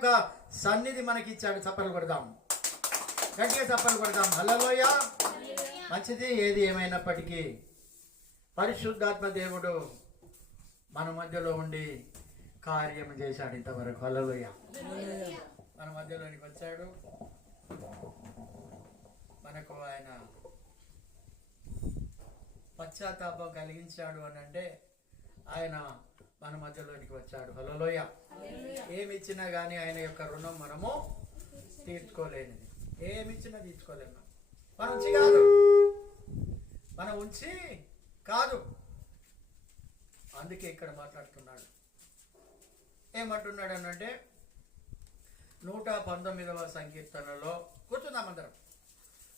యొక్క సన్నిధి మనకి ఇచ్చాడు. చప్పలు కొడదాం, గట్టిగా చప్పలు కొడదాం. హల్లెలూయా. మంచిది. ఏది ఏమైనప్పటికీ పరిశుద్ధాత్మ దేవుడు మన మధ్యలో ఉండి కార్యం చేశాడు ఇంతవరకు. హల్లెలూయా. మన మధ్యలోనికి వచ్చాడు. మనకు ఆయన పశ్చాత్తాపం కలిగించాడు అని అంటే ఆయన మన మధ్యలోనికి వచ్చాడు. హల్లెలూయా. ఏమి ఇచ్చినా కానీ ఆయన యొక్క రుణం మనము తీర్చుకోలేనిది. ఏమి ఇచ్చినా తీర్చుకోలేము. మన ఉంచి కాదు, మన ఉంచి కాదు. అందుకే ఇక్కడ మాట్లాడుతున్నాడు. ఏమంటున్నాడు అనంటే 119వ సంకీర్తనలో, కూర్చుందాం అందరం,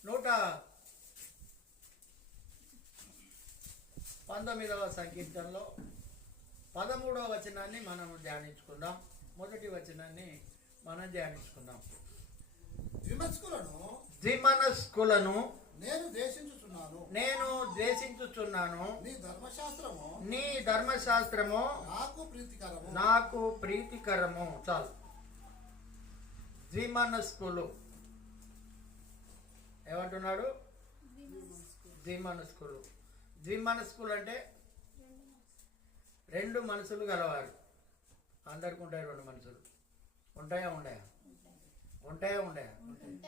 119వ సంకీర్తనలో 13వ వచనాన్ని మనం ధ్యానించుకుందాం. మొదటి వచనాన్ని మనం ధ్యానించుకుందాం. ద్విమనస్కులను నేను ద్వేషించుచున్నాను. నీ ధర్మశాస్త్రము నాకు ప్రీతికరము. చాలు. ద్విమనస్కులు ఏమంటున్నాడు? ద్విమనస్కులు. ద్విమనస్కులు అంటే రెండు మనసులు గలవారు. అందరికి ఉంటాయి రెండు మనసులు. ఉంటాయా? ఉండయా?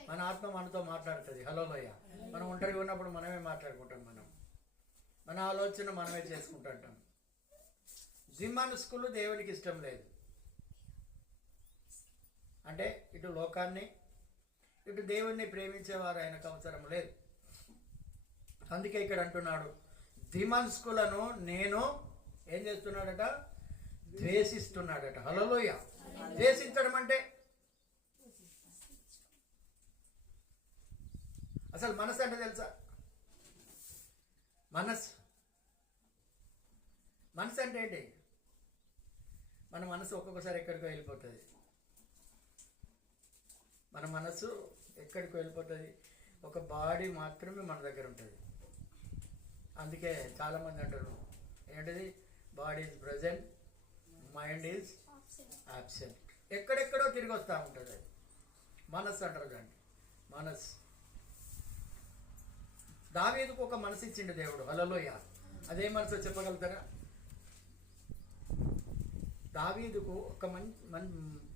మన ఆత్మ మనతో మాట్లాడుతుంది. హలోలోయ. మనం ఒంటరిగా ఉన్నప్పుడు మనమే మాట్లాడుకుంటాం. మన ఆలోచన మనమే చేసుకుంటుంటాం. ద్విమనస్కులు దేవునికి ఇష్టం లేదు. అంటే ఇటు లోకాన్ని ఇటు దేవుణ్ణి ప్రేమించేవారు ఆయనకు అవసరం లేదు. అందుకే ఇక్కడ అంటున్నాడు, ద్విమనస్కులను నేను ఏం చేస్తున్నాడట? ద్వేషిస్తున్నాడట. హల్లెలూయ. ద్వేషించడం అంటే అసలు మనసు అంటే తెలుసా? మనసు అంటే ఏంటి? మన మనసు ఒక్కొక్కసారి ఎక్కడికో వెళ్ళిపోతుంది. మన మనసు ఎక్కడికి వెళ్ళిపోతుంది. ఒక బాడీ మాత్రమే మన దగ్గర ఉంటుంది. అందుకే చాలామంది అంటారు ఏంటిది? Body is present, mind is absent. ఎక్కడెక్కడో తిరిగి వస్తూ ఉంటుంది. అది మనస్సు అంటారు దాన్ని. మనస్సు. దావీదుకు ఒక మనసు ఇచ్చిండు దేవుడు. హల్లెలూయ. అదే మనసు చెప్పగలుగుతారా? దావీదుకు ఒక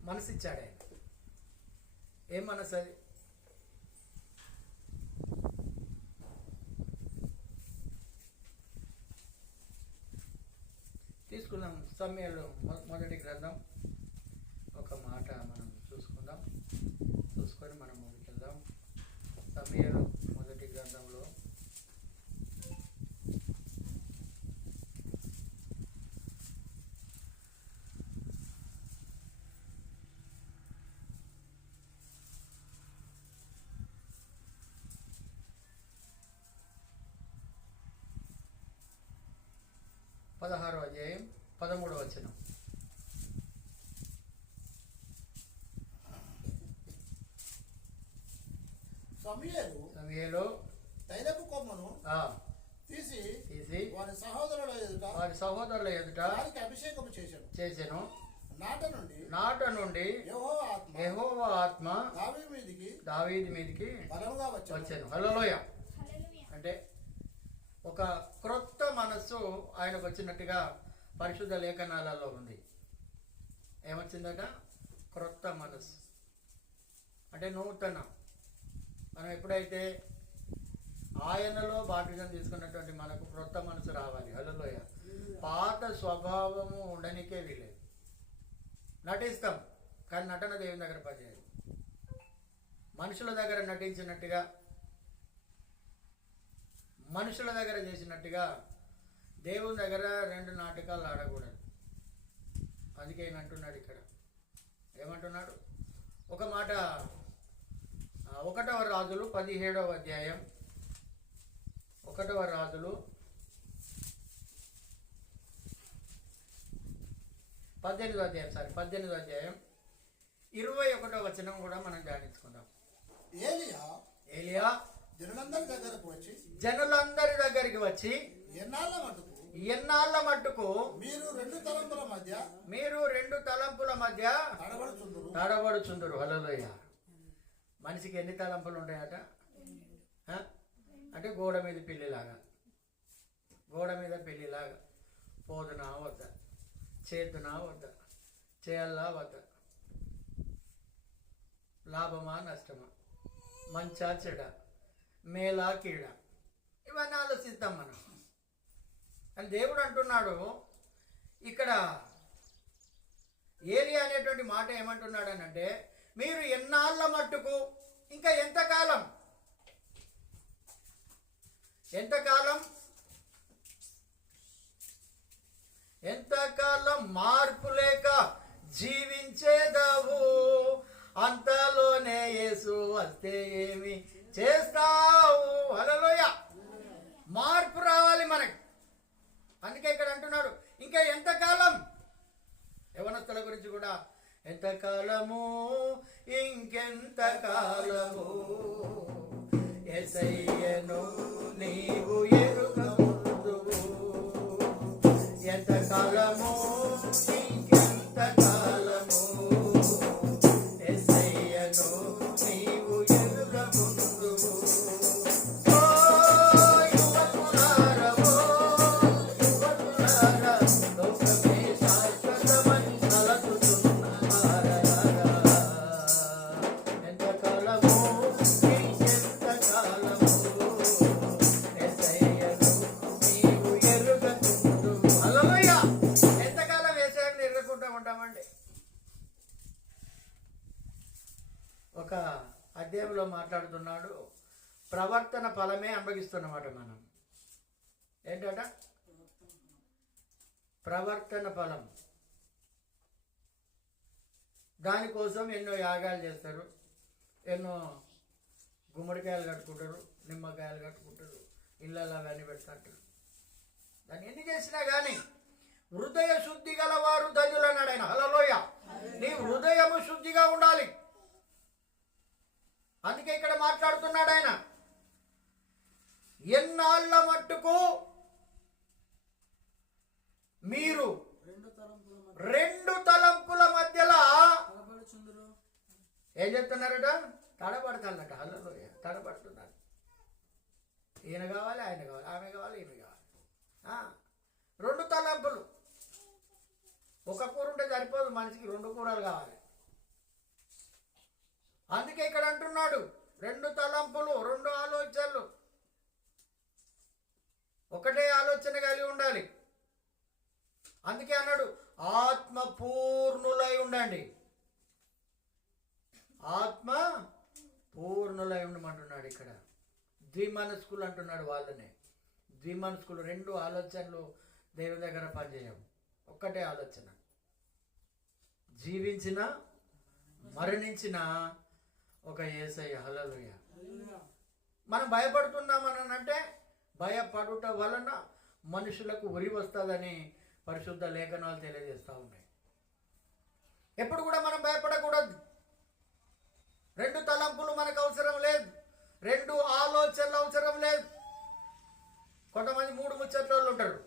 మనసు ఇచ్చాడు ఆయన. ఏం మనసు అది? తీసుకుందాం. సమూయేలు మొదటి గ్రంథం ఒక మాట మనం చూసుకొని మనం ముందుకెళ్దాం. సమూయేలు మొదటి గ్రంథంలో 16వ అధ్యాయం 13వ వచనం. సమూయేలు తైలపు కొమ్మను తీసి వారి సహోదరుల ఎదుట అభిషేకం చేసెను. నాట నుండి యెహోవా ఆత్మ దావీదు మీదికి వచ్చాను. హల్లెలూయ. అంటే ఒక క్రొత్త మనస్సు ఆయనకు వచ్చినట్టుగా పరిశుద్ధ లేఖనాలలో ఉంది. ఏమొచ్చిందట? క్రొత్త మనస్సు అంటే నూతన. మనం ఎప్పుడైతే ఆయనలో బాప్టిజం తీసుకున్నటువంటి మనకు క్రొత్త మనసు రావాలి. హల్లెలూయ. పాత స్వభావము ఉండనికే వీలేదు. నటిస్తాం కానీ నటన దేవుని దగ్గర పనిచేయదు. మనుషుల దగ్గర నటించినట్టుగా, మనుషుల దగ్గర చేసినట్టుగా దేవుని దగ్గర రెండు నాటకాలు ఆడకూడదు. అందుకే ఆయన అంటున్నాడు ఇక్కడ. ఏమంటున్నాడు? ఒక మాట 1వ రాజులు 17వ అధ్యాయం 1వ రాజులు 18వ అధ్యాయం 21వ వచనం కూడా మనం ధ్యానించుకుందాం. ఏలియా జనులందరి దగ్గరికి వచ్చి ఎన్నాళ్ళ ఎన్నాళ్ళ మట్టుకు మీరు రెండు తలంపుల మధ్య తడబడుచుందురు. హల్లెలూయా. మనిషికి ఎన్ని తలంపులు ఉంటాయట? అంటే గోడ మీద పిల్లిలాగా పోదునా వద్దా, చేతునా వద్దా, చేయాలా వద్దా, లాభమా నష్టమా, మంచా చెడ, మేలా కీడ, ఇవన్నీ ఆలోచిస్తాం మనం. అని దేవుడు అంటున్నాడు ఇక్కడ. ఏలియా అనేటువంటి మాట ఏమంటున్నాడు అని అంటే, మీరు ఎన్నాళ్ళ మట్టుకు, ఇంకా ఎంతకాలం మార్పు లేక జీవించేదావు, అంతలోనే యేసు వస్తే ఏమి చేస్తావు. హల్లెలూయా. మార్పు రావాలి మనకి. అందుకే ఇక్కడ అంటున్నాడు ఇంకా ఎంతకాలం. యవనస్తుల గురించి కూడా ఎంతకాలము, ఇంకెంతకాలము, యేసయ్యను నీవు ఎరుగకుందువు. ఎంతకాలము, ఇంకెంతకాలము, యేసయ్యను నీవు ఎరుగకుందువు. ఓ యువకులారా, లోకమే శాశ్వతమని తలచుచున్నారా? ఎంతకాలము, ఇంకెంతకాలము, యేసయ్యను నీవు ఎరుగకుందువు. హల్లెలూయా. ఎంతకాలం యేసయ్యను ఎరుగకుండా ఉంటామండి? ఒక అధ్యాయంలో మాట్లాడుతున్నాడు, ప్రవర్తన ఫలమే అనుభవిస్తున్నమాట మనం. ఏంటట? ప్రవర్తన ఫలం. దానికోసం ఎన్నో యాగాలు చేస్తారు, ఎన్నో గుమ్మడికాయలు కట్టుకుంటారు, నిమ్మకాయలు కట్టుకుంటారు, ఇళ్ళల్లో అవన్నీ పెడతాంటారు. దాన్ని ఎన్ని చేసినా కానీ హృదయ శుద్ధి గల వారు ధన్యులు అన్నాడు ఆయన. హల్లెలూయ. నీ హృదయము శుద్ధిగా ఉండాలి. అందుకే ఇక్కడ మాట్లాడుతున్నాడు ఆయన. ఎన్నాళ్ళ మట్టుకు మీరు రెండు తలంపుల మధ్యలో ఏం చెప్తున్నారట? తడబడతారట. హల్లెలూయ. తడబడుతున్నారు. ఈయన కావాలి, ఆయన కావాలి, ఆమె కావాలి, ఈమె కావాలి. రెండు తలంపులు. ఒక కూర ఉంటే సరిపోదు మనిషికి, రెండు కూరలు కావాలి. అందుకే ఇక్కడ అంటున్నాడు రెండు తలంపులు, రెండు ఆలోచనలు, ఒకటే ఆలోచన కలిగి ఉండాలి. అందుకే అన్నాడు ఆత్మ పూర్ణులై ఉండండి. ఆత్మ పూర్ణులై ఉండమంటున్నాడు ఇక్కడ. ద్విమనస్కులు అంటున్నాడు వాళ్ళనే. ద్విమనస్కులు, రెండు ఆలోచనలు దేవుని దగ్గర పనిచేయవు. ఒక్కటే ఆలోచన. జీవించిన మరణించిన ఒక యేసయ్య. హల్లెలూయా. మనం భయపడుతున్నామనంటే భయపడుట వలన మనుషులకు ఉరి వస్తుందని పరిశుద్ధ లేఖనాలు తెలియజేస్తూ ఉన్నాయి. ఎప్పుడు కూడా మనం భయపడకూడదు. రెండు తలంపులు మనకు అవసరం లేదు, రెండు ఆలోచనలు అవసరం లేదు. కొంతమంది మూడు ముచ్చట్లు ఉంటారు,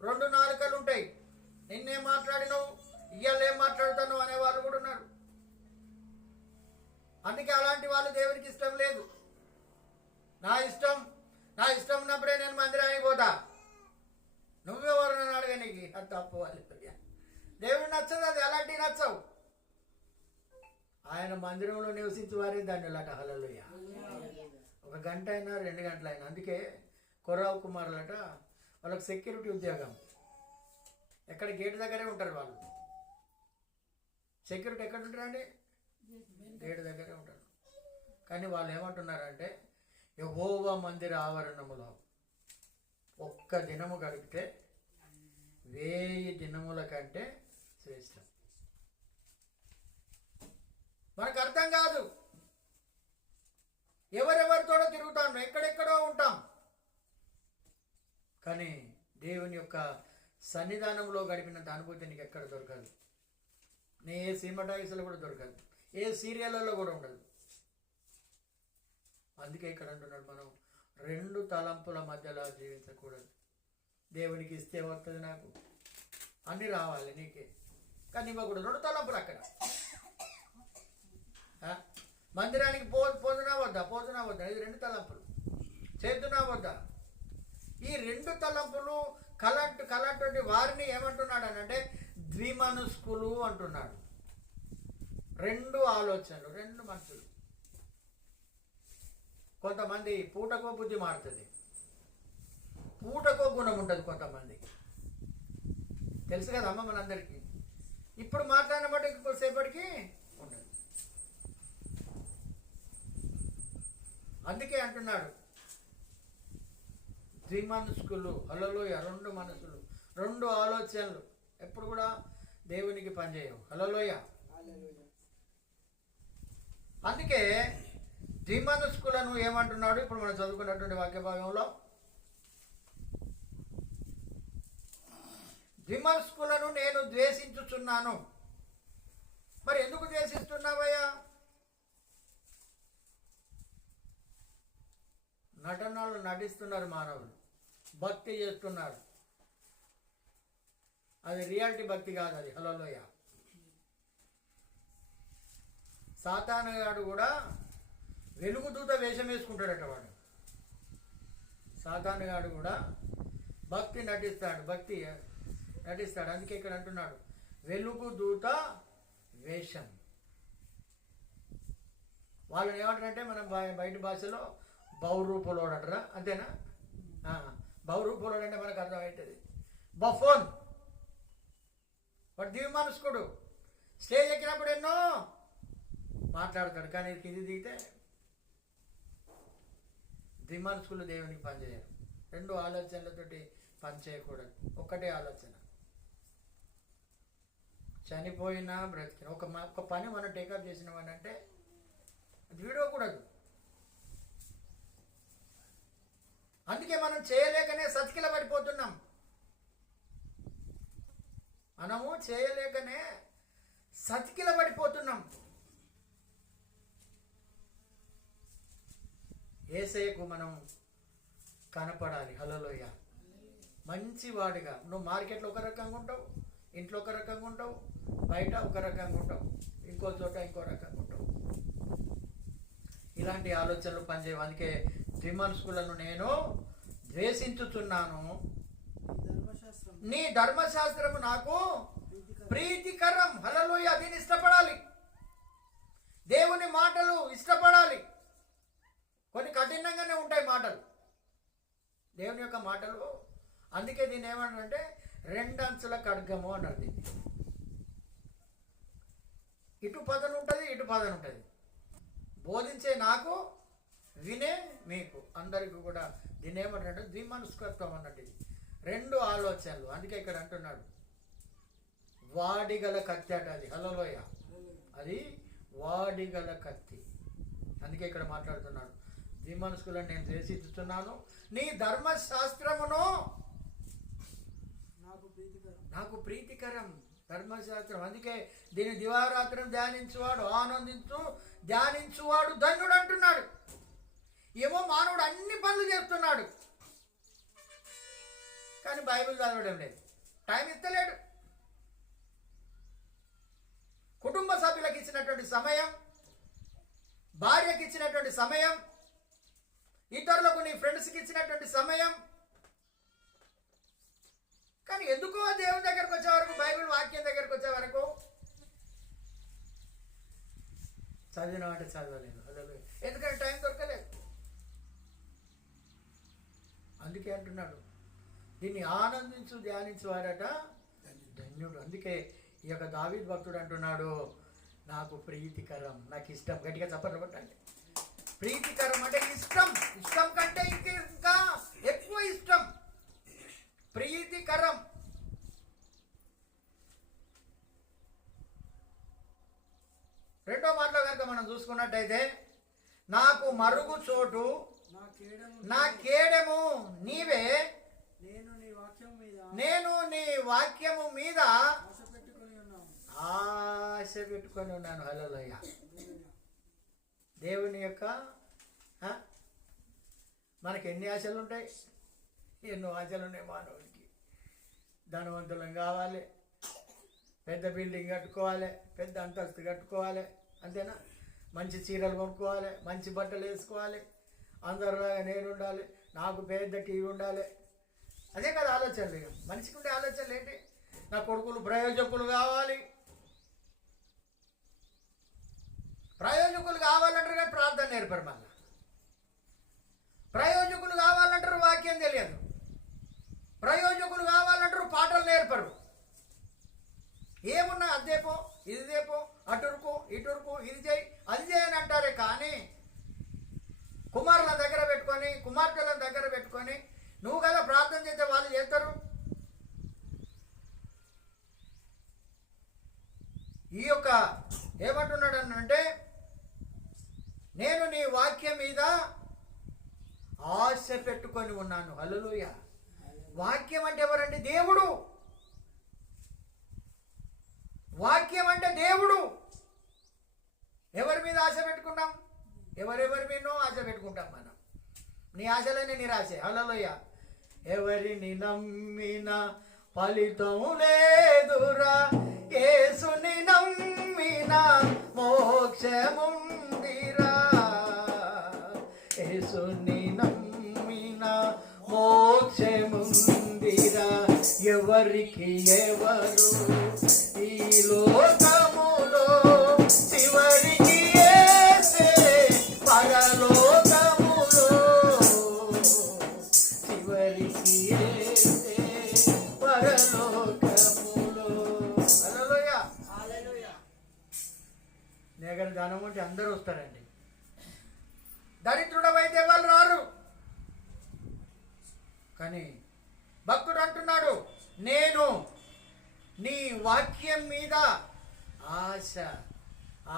రెండు నాలుకలు ఉంటాయి. నిన్నేం మాట్లాడినావు, ఇవాళ ఏం మాట్లాడుతాను అనే వాళ్ళు కూడా ఉన్నారు. అందుకే అలాంటి వాళ్ళు దేవునికి ఇష్టం లేదు. నా ఇష్టం ఉన్నప్పుడే నేను మందిరానికి పోతా, నువ్వెవరు నన్ను అడగనికి, అది తప్పు. వాళ్ళు దేవుడు నచ్చదు, అది అలాంటివి నచ్చవు. ఆయన మందిరంలో నివసించి వారి ధన్యులట. హల్లెలూయా. 1 గంట అయినా 2 గంటలైనా. అందుకే కొర్రావు కుమారులట, వాళ్ళకి సెక్యూరిటీ ఉద్యోగం. ఎక్కడ గేట్ దగ్గరే ఉంటారు వాళ్ళు. సెక్యూరిటీ ఎక్కడ ఉంటారండి? గేట్ దగ్గరే ఉంటారు. కానీ వాళ్ళు ఏమంటున్నారంటే, యెహోవా మందిర ఆవరణములో ఒక్క దినము గడిపితే 1000 దినముల కంటే శ్రేష్టం. మనకు అర్థం కాదు. ఎవరెవరితో తిరుగుతాం, ఎక్కడెక్కడో ఉంటాం. కానీ దేవుని యొక్క సన్నిధానంలో గడిపినంత అనుభూతి నీకు ఎక్కడ దొరకదు. నీ ఏ సినిమాటాయిస్లో కూడా దొరకదు, ఏ సీరియళ్ళలో కూడా ఉండదు. అందుకే ఇక్కడ అంటున్నాడు, మనం రెండు తలంపుల మధ్యలో జీవించకూడదు. దేవునికి ఇస్తే వస్తుంది నాకు, అన్నీ రావాలి నీకే, కానీ ఇవ్వకూడదు. 2 తలంపులు అక్కడ. మందిరానికి పోతున్నా వద్దా, పోతున్నా వద్దా, ఇది 2 తలంపులు. చేతున్నా వద్దా, ఈ 2 తలంపులు కలటువంటి వారిని ఏమంటున్నాడు అని అంటే ద్విమనస్కులు అంటున్నాడు. 2 ఆలోచనలు, 2 మనసులు. కొంతమంది పూటకో బుద్ధి మారుతుంది, పూటకో గుణం ఉంటుంది కొంతమందికి. తెలుసు కదా అమ్మ మనందరికీ. ఇప్పుడు మాట్లాడిన బట్టి ఇంకొద్దిసేపటికి ఉండదు. అందుకే అంటున్నాడు ద్విమనస్కులు. హల్లెలూయా. 2 మనసులు, 2 ఆలోచనలు ఎప్పుడు కూడా దేవునికి పనిచేయవు. హల్లెలూయా. అందుకే ద్విమనస్కులను ఏమంటున్నాడు ఇప్పుడు మనం చదువుకున్నటువంటి వాక్య భాగంలో, ద్విమనస్కులను నేను ద్వేషించుచున్నాను. మరి ఎందుకు ద్వేషిస్తున్నావయ్యా? నటనలు నటిస్తున్నారు మానవులు, భక్తి చేస్తున్నారు, అది రియాలిటీ భక్తి కాదు అది. హల్లెలూయా. సాతానుగాడు కూడా వెలుగుదూత వేషం వేసుకుంటాడట వాడు. సాతానుగాడు కూడా భక్తి నటిస్తాడు. అందుకే ఇక్కడ అంటున్నాడు వెలుగుదూత వేషం. వాళ్ళని ఏమంటారంటే మనం బయట భాషలో బహురూపులోడు అంటారా, అంతేనా? బహురూపులోడు అంటే మనకు అర్థమవుతుంది బఫోన్. వాడు ద్విమనస్కుడు. స్టేజ్ ఎక్కినప్పుడు ఎన్నో మాట్లాడతాడు, కానీ కింది దిగితే ద్విమనస్కులు దేవునికి పనిచేయరు. 2 ఆలోచనలతోటి పనిచేయకూడదు, ఒక్కటే ఆలోచన. చనిపోయినా బ్రతికిన ఒక పని మనం టేకప్ చేసినామని అంటే అది విడవకూడదు. అందుకే మనం చేయలేకనే సతికిల పడిపోతున్నాం. మనము చేయలేకనే సతికిల పడిపోతున్నాం. యేసయ్యకు మనం కనపడాలి. హల్లెలూయా. మంచివాడిగా నువ్వు మార్కెట్లో ఒక రకంగా ఉంటావు, ఇంట్లో ఒక రకంగా ఉంటావు, బయట ఒక రకంగా ఉంటావు, ఇంకో చోట ఇంకో రకంగా ఉంటావు. ఇలాంటి ఆలోచనలు పనిచేయవు. అందుకే ద్విమనస్కులను నేను ద్వేషించుచున్నాను. నీ ధర్మశాస్త్రము నాకు ప్రీతికరం. హల్లెలూయా. దీన్ని ఇష్టపడాలి, దేవుని మాటలు ఇష్టపడాలి. కొన్ని కఠినంగానే ఉంటాయి మాటలు, దేవుని యొక్క మాటలు. అందుకే దీన్ని ఏమంటారంటే 2 అంచుల ఖడ్గము అన్నారు దీన్ని. ఇటు పదను ఉంటుంది, ఇటు పదను ఉంటుంది. బోధించే నాకు, వినే మీకు, అందరికీ కూడా దీన్ని ఏమంటారంటే ద్విమనస్కత్వం అన్నట్టు. ఇది 2 ఆలోచనలు. అందుకే ఇక్కడ అంటున్నాడు వాడిగల కత్తి అట అది. హల్లెలూయా. అది వాడిగల కత్తి. అందుకే ఇక్కడ మాట్లాడుతున్నాడు ద్విమనస్కులను నేను ద్వేషిస్తున్నాను, నీ ధర్మశాస్త్రమును నాకు ప్రీతికరం. ధర్మశాస్త్రం. అందుకే దీన్ని దివారాత్రం ధ్యానించువాడు, ధ్యానించువాడు ధన్యుడు అంటున్నాడు. ఏమో మానవుడు అన్ని పనులు చేస్తున్నాడు, కానీ బైబిల్ చదవడం లేదు, టైం ఇస్తలేడు. కుటుంబ సభ్యులకు ఇచ్చినటువంటి సమయం, భార్యకి ఇచ్చినటువంటి సమయం, ఇతరులకు నీ ఫ్రెండ్స్కి ఇచ్చినటువంటి సమయం, కానీ ఎందుకో దేవుని దగ్గరకు వచ్చే వరకు, బైబిల్ వాక్యం దగ్గరకు వచ్చే వరకు చదివిన అంటే చదవలేదు. ఎందుకంటే టైం దొరకలేదు. అందుకే అంటున్నాడు దీన్ని ఆనందించు ధ్యానించువారట ధన్యుడు. అందుకే ఈ యొక్క దావీదు భక్తుడు అంటున్నాడు నాకు ప్రీతికరం, నాకు ఇష్టం. గట్టిగా చప్పట్లు కొట్టండి. ప్రీతికరం అంటే ఇష్టం, ఇష్టం కంటే ఇంకా ఎక్కువ ఇష్టం. ప్రీతికరం. రెండో మాటలో కనుక మనం చూసుకున్నట్టయితే నాకు మరుగు చోటు నా కేడెము నీవే, నేను నీ వాక్యము మీద ఆశ పెట్టుకొని ఉన్నాను. హల్లెలూయా. దేవుని యొక్క మనకి ఎన్ని ఆశలు ఉంటాయి, ఎన్నో ఆశలు ఉన్నాయి మానవుడికి. ధనవంతులం కావాలి, పెద్ద బిల్డింగ్ కట్టుకోవాలి, పెద్ద అంతస్తు కట్టుకోవాలి, అంతేనా? మంచి చీరలు కొనుక్కోవాలి, మంచి బట్టలు వేసుకోవాలి, అందరిలాగా నేను ఉండాలి, నాకు పెద్ద టీవీ ఉండాలి. అదే కదా ఆలోచనలు. ఇక మనిషికి ఉండే ఆలోచనలు ఏంటి? నా కొడుకులు ప్రయోజకులు కావాలి. ప్రయోజకులు కావాలంటారు కానీ ప్రార్థన నేర్పరు. మళ్ళా ప్రయోజకులు కావాలంటారు, వాక్యం తెలియదు. ప్రయోజకులు కావాలంటారు, పాటలు నేర్పరు. ఏమున్నా అదేపో ఇది దేపో, అటురుకు ఇటురుకు, ఇది చేయి అది చేయని అంటారే కానీ కుమారుల దగ్గర పెట్టుకొని, కుమార్తెల దగ్గర పెట్టుకొని నువ్వు కదా ప్రార్థన చేస్తే వాళ్ళు చేస్తారు. ఈ యొక్క ఏమంటున్నాడు అంటే, నేను నీ వాక్యం మీద ఆశ పెట్టుకొని ఉన్నాను. హల్లెలూయా. వాక్యం అంటే ఎవరండి? దేవుడు. వాక్యం అంటే దేవుడు. ఎవరి మీద ఆశ పెట్టుకున్నాం? ఎవరెవరి మీదనో ఆశ పెట్టుకుంటాం మనం. నీ ఆశలనే నిరాశ. హల్లెలూయా. ఎవరిని నమ్మిన ఫలితం లేదురా, యేసుని నమ్మిన మోక్షముందిరా, యేసుని నమ్మిన మోక్షముందిరా. ఎవరికి ఎవరు ఈ లోకములో, చివరికి యేసే పరలోకములో, చివరికి యేసే పరలోకములో. హల్లెలూయా. నీ దగ్గర ధనం ఉంటే అందరూ వస్తారండి. దరిద్రుడవైతే వాళ్ళు రారు. కానీ భక్తుడు అంటున్నాడు, నేను నీ వాక్యం మీద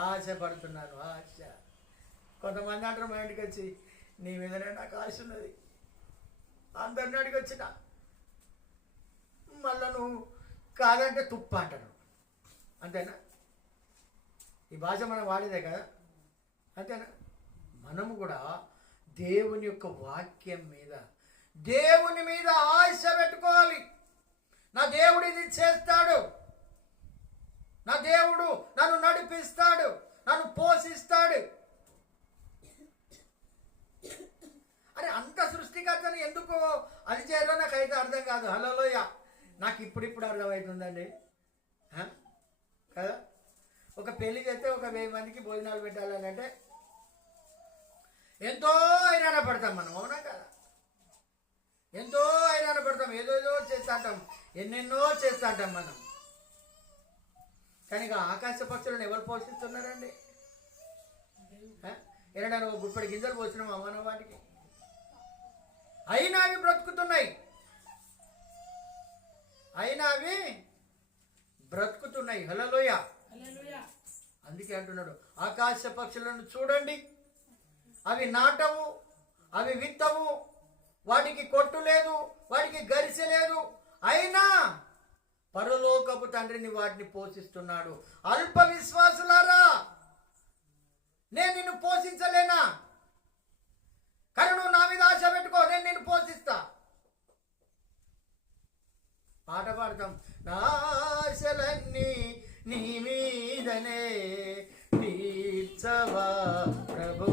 ఆశపడుతున్నాను. ఆశ. కొంతమంది అంటారు మా ఇంటికి వచ్చి, నీ మీదనే నాకు ఆశ ఉన్నది. అందరిని అడిగి వచ్చిన మళ్ళా నువ్వు కాదంటే తుప్ప అంటారు. అంతేనా? ఈ భాష మనం వాడేదే కదా, అంతేనా? మనము కూడా దేవుని యొక్క వాక్యం మీద, దేవుని మీద ఆశ పెట్టుకోవాలి. నా దేవుడు ఇది చేస్తాడు, నా దేవుడు నన్ను నడిపిస్తాడు, నన్ను పోషిస్తాడు. అరే అంత సృష్టికర్తను ఎందుకు అది చేయాలో నాకైతే అర్థం కాదు. హల్లెలూయా. నాకు ఇప్పుడిప్పుడు అర్థమవుతుందండి కదా. ఒక పెళ్లి చేస్తే ఒక 1000 మందికి భోజనాలు పెట్టాలని అంటే ఎంతో హైరాణ పడతాం మనం. అవునా కదా? ఎంతో హైరాణ పడతాం, ఏదోదో చేస్తా అంటాం, ఎన్నెన్నో చేస్తా అంటాం మనం. కానీ ఇక ఆకాశ పక్షులను ఎవరు పోషిస్తున్నారండి? ఏదైనా ఒక గుప్పడి గింజలు పోసినాం అమ్మనం వాటికి, అయినా అవి బ్రతుకుతున్నాయి. హల్లెలూయా. అందుకే అంటున్నాడు, ఆకాశ పక్షులను చూడండి, అవి నాటవు, అవి విత్తవు, వాటికి కొట్టు లేదు, వాటికి గరిసె లేదు, అయినా పరలోకపు తండ్రిని వాటిని పోషిస్తున్నాడు. అల్ప విశ్వాసులారా, నేను నిన్ను పోషించలేనా? కానీ నువ్వు నా మీద ఆశ పెట్టుకో, నేను నిన్ను పోషిస్తా. పాట పాడతాం, నా ఆశలన్నీ నీ మీదనే తీర్చవా ప్రభు,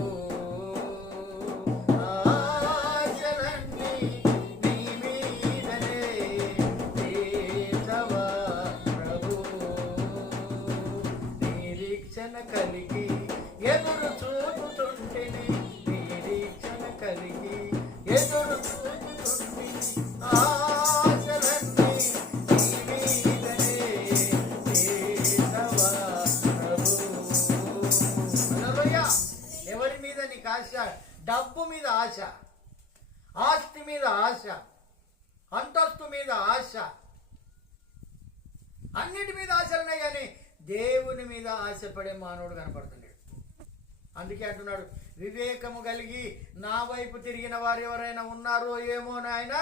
ఆశలన్నీ నీ మీదనే తీర్చవా ప్రభు, నిరీక్షణ కలిగి ఎదురు చూపుతుంటిని, నిరీక్షణ కలిగి ఎదురు చూపుతుంటిని, ఆశలన్నీ నీ మీదనే తీర్చవా ప్రభు. హల్లెలూయా. ఎవరి మీద నీకు ఆశ? డబ్బు మీద ఆశ, ఆస్తి మీద ఆశ, అంతస్తు మీద ఆశ, అన్నిటి మీద ఆశలున్నాయి, కానీ దేవుని మీద ఆశపడే మానవుడు కనపడుతున్నాడు. అందుకే అంటున్నాడు, వివేకము కలిగి నా వైపు తిరిగిన వారు ఎవరైనా ఉన్నారో ఏమో నాయన,